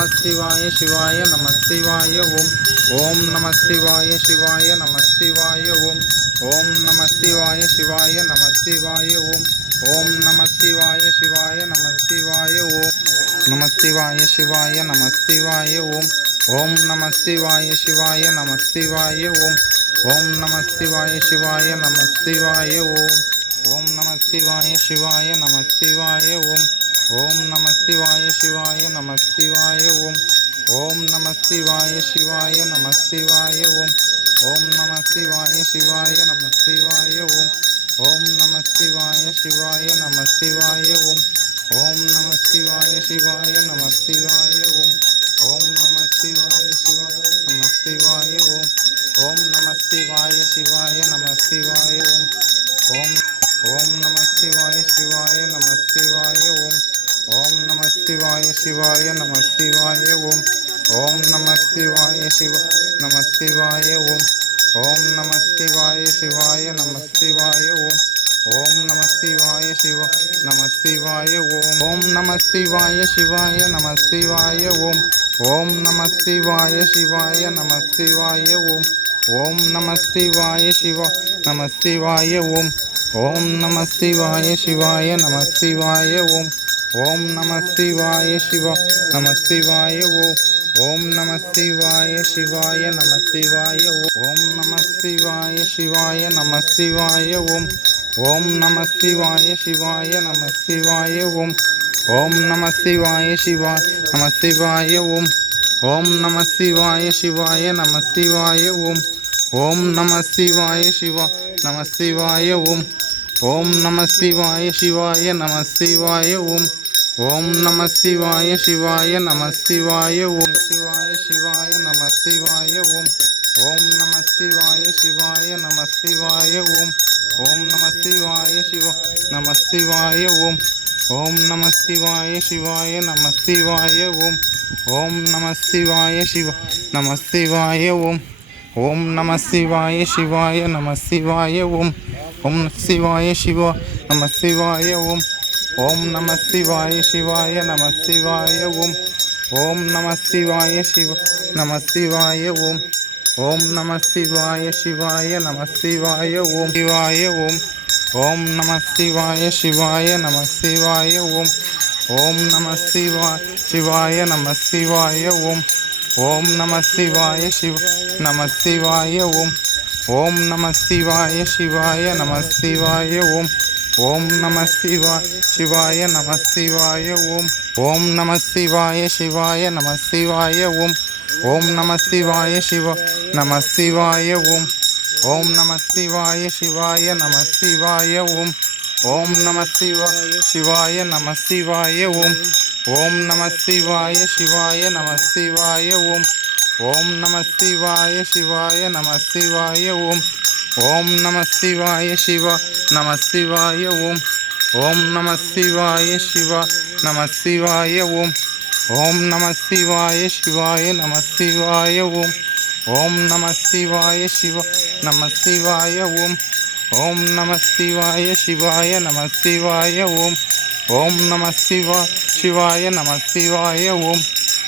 நம சிவாய சிவாய நம சிவாய ஓம். ஓம் நம சிவாய சிவாய நம சிவாய ஓம். ஓம் நம சிவாய சிவாய நம சிவாய ஓம். ஓம் நம சிவாய சிவாய நம சிவாய ஓம். நம சிவாய சிவாய நம சிவாய ஓம். ஓம் நம சிவாய சிவாய நம சிவாய ஓம். ஓம் நம சிவாய சிவாய நம சிவாய ஓம். ஓம் நம சிவாய சிவாய நம சிவாய ஓம். ஓம் நம சிவாய சிவாய நம சிவாய ஓம். ஓம் நம சிவாய சிவாய நம சிவாய ஓம். ஓம் நம சிவாய சிவாய நம சிவாய ஓம். ஓம் நம சிவாய சிவாய நம சிவாய ஓம். ஓம் நம சிவாய சிவாய நம சிவாய ஓம். ஓம் நம சிவாய சிவாய நம சிவாய ஓம். ஓம் நம சிவாய சிவாய நம சிவாய ஓம். ஓம் ஓம் நம சிவாய சிவாய நம சிவாய ஓம். ஓம் நம சிவாய சிவாய நம சிவாய ஓம். ஓம் நம சிவாய சிவ நம சிவாய ஓம். ஓம் நம சிவாய சிவாய நம சிவாய ஓம். ஓம் நம சிவாய சிவ நம சிவாய ஓம். ஓம் நம சிவாய சிவாய நம சிவாய ஓம். ஓம் நம சிவாய சிவாய நம சிவாய ஓம். ஓம் நம சிவாய சிவ நம சிவாய ஓம். ஓம் நம சிவாய சிவாய நம சிவாய ஓம். ஓம் நம சிவாய சிவ நம சிவாய ஓம். ஓம் நம சிவாய சிவாய நம சிவாய ஓம். நம சிவாய சிவாய நம சிவாய ஓம். ஓம் நம சிவாய சிவாய நம சிவாய ஓம். ஓம் நம சிவாய சிவாய நம சிவாய ஓம். ஓம் நம சிவாய சிவாய நம சிவாய ஓம். ஓம் நம சிவாய சிவ நம சிவாய ஓம். ஓம் நம சிவாய சிவாய நம சிவாய ஓம். ஓம் நம சிவாய சிவாய நம சிவாய ஓம். சிவாய சிவாய நம சிவாய ஓம். ஓம் நம சிவாய சிவாய நம சிவாய ஓம். ஓம் நம சிவாய சிவ நம சிவாய ஓம். ஓம் நம சிவாய சிவாய நம சிவாய ஓம். ஓம் நம சிவாய சிவ நம சிவாய ஓம். ஓம் நம சிவாய சிவாய நம சிவாய ஓம். ஓம் சிவாய சிவ நம சிவாய ஓம். ஓம் நம சிவாய சிவாய நம சிவாய ஓம். ஓம் நம சிவாய சிவ நம சிவாய ஓம். ஓம் நம சிவாய சிவாய நம சிவாய ஓம். சிவாய ஓம். ஓம் நம சிவாய சிவாய நம சிவாய ஓம். ஓம் நம சிவாய சிவாய நம சிவாய ஓம். ஓம் நம சிவாய சிவ நம சிவாய ஓம். ஓம் நம சிவாய சிவாய நம சிவாய ஓம். ஓம் நம சிவாய சிவாய நம சிவாய ஓம். ஓம் நம சிவாய சிவாய நம சிவாய ஓம். ஓம் நம சிவாய சிவ நம சிவாய ஓம். ஓம் நம சிவாய சிவாய நம சிவாய ஓம். ஓம் நம சிவாய சிவாய நம சிவாய ஓம். ஓம் நம சிவாய சிவாய நம சிவாய ஓம். ஓம் நம சிவாய சிவாய நம சிவாய ஓம். ஓம் நம சிவாய சிவ நம சிவாய ஓம். ஓம் நம சிவாய சிவ நம சிவாய ஓம். ஓம் நம சிவாய சிவாய நம சிவாய ஓம். ஓம் நம சிவாய சிவ நம சிவாய ஓம். ஓம் நம சிவாய சிவாய நம சிவாய ஓம். ஓம் நம சிவாய சிவாய நம சிவாய ஓம்.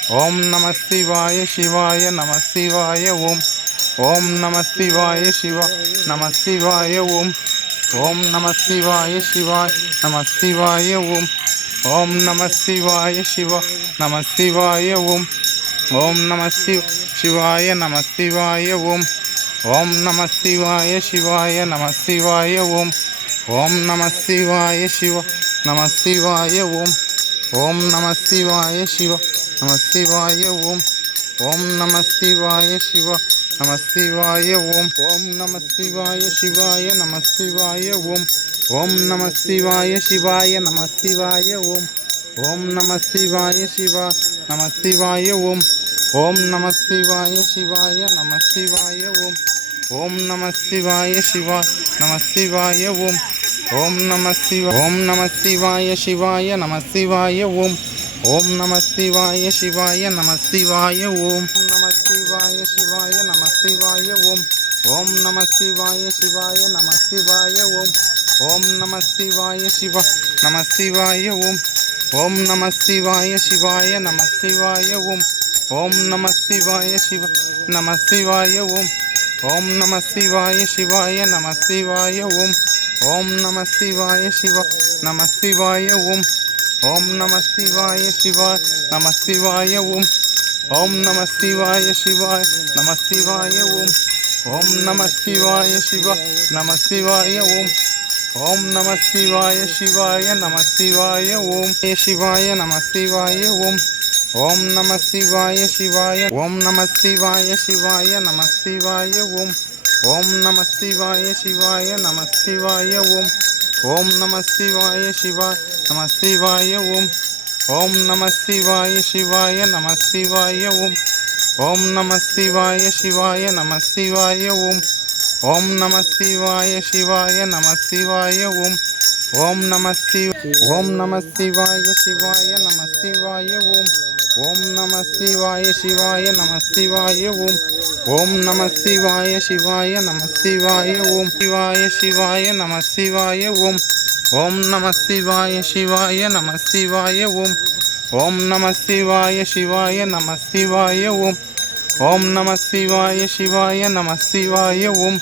ஓம் நம சிவாய சிவாய நம சிவாய ஓம். ஓம் நம சிவாய சிவ நம சிவாய ஓம். ஓம் நம சிவாய சிவாய நம சிவாய ஓம். ஓம் நம சிவாய சிவ நம சிவாய ஓம். ஓம் நம சிவாய நம சிவாய ஓம். ஓம் நம சிவாய சிவாய நம சிவாய ஓம். ஓம் நம சிவாய சிவ நம சிவாய ஓம். ஓம் நம சிவாய சிவ நம சிவாய ஓம். ஓம் நம சிவாய சிவ நம சிவாய ஓம். ஓம் நம சிவாய சிவாய நம சிவாய ஓம். ஓம் நம சிவாய சிவாய நம சிவாய ஓம். ஓம் நம சிவாய சிவ நம சிவாய ஓம். ஓம் நம சிவாய சிவாய நம சிவாய ஓம். ஓம் நம சிவாய சிவ நம சிவாய ஓம். ஓம் நம சிவாய சிவாய நம சிவாய ஓம். ஓம் நம சிவாய சிவாய நம சிவாய ஓம். நம சிவாய சிவாய நம சிவாய ஓம். ஓம் நம சிவாய சிவாய நம சிவாய ஓம். ஓம் நம சிவாய சிவ நம சிவாய ஓம். ஓம் நம சிவாய சிவாய நம சிவாய ஓம். ஓம் நம சிவாய சிவ நம சிவாய ஓம். ஓம் நம சிவாய சிவாய நம சிவாய ஓம். ஓம் நம சிவாய சிவ நம சிவாய ஓம். ஓம் நம சிவாய சிவாய நம சிவாய ஓம். ஓம் நம சிவாய சிவாய நம சிவாய ஓம். ஓம் நம சிவாய சிவ நம சிவாய ஓம். ஓம் நம சிவாய சிவாய நம சிவாய ஓம். சிவாய நம சிவாய ஓம். ஓம் நம சிவாய சிவாய ஓம் நம சிவாய சிவாய நம சிவாய ஓம். ஓம் நம சிவாய சிவாய நம சிவாய ஓம். ஓம் நம சிவாய சிவாய நம சிவாய ஓம். ஓம் நம சிவாய சிவாய நம சிவாய ஓம். ஓம் நம சிவாய சிவாய நம சிவாய ஓம். ஓம் நம சிவாய சிவாய நம சிவாய ஓம். ஓம் நம ஓம் நம சிவாய சிவாய நம சிவாய ஓம். ஓம் நம சிவாய சிவாய நம சிவாய ஓம். ஓம் நம சிவாய சிவாய நம சிவாய ஓம். சிவாய சிவாய நம சிவாய ஓம். ஓம் நம சிவாய சிவாய நம சிவாய ஓம். ஓம் நம சிவாய சிவாய நம சிவாய ஓம். ஓம் நம சிவாய சிவாய நம சிவாய ஓம்.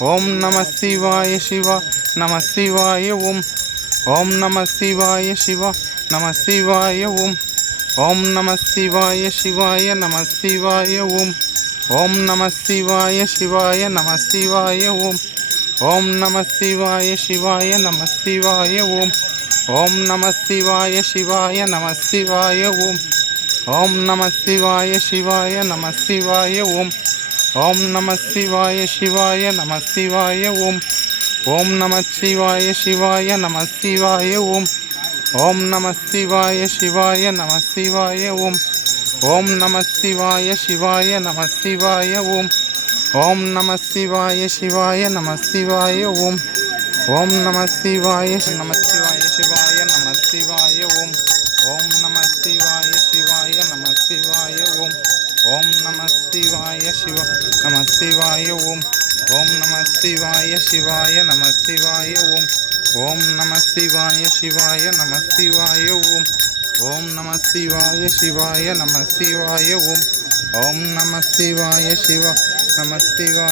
ஓம் நம சிவாய சிவா நம சிவாய ஓம். ஓம் நம சிவாய சிவா நம சிவாய ஓம். ஓம் நம சிவாய சிவாய நம சிவாய ஓம். ஓம் நம சிவாய சிவாய நம சிவாய ஓம். ஓம் நம சிவாய சிவாய நம சிவாய ஓம். ஓம் நம சிவாய சிவாய நம சிவாய ஓம். ஓம் நம சிவாய சிவாய நம சிவாய ஓம். ஓம் நம சிவாய சிவாய நம சிவாய ஓம். ஓம் நம சிவாய சிவாய நம சிவாய ஓம். ஓம் நம சிவாய சிவாய நம சிவாய ஓம். ஓம் நம சிவாய சிவாய நம சிவாய ஓம். ஓம் நம சிவாய சிவாய நம சிவாய ஓம். ஓம் நம சிவாய நம சிவாய சிவாய நம சிவாய ஓம். ஓம் நம சிவாய சிவாய நம சிவாய ஓம். ஓம் நம சிவாய சிவ நம சிவாய ஓம். ஓம் நம சிவாய சிவாய நம சிவாய ஓம். ஓம் நம சிவாய சிவாய நம சிவாய ஓம். ஓம் நம சிவாய சிவாய நம சிவாய ஓம். ஓம் நம சிவாய சிவ நம சிவாய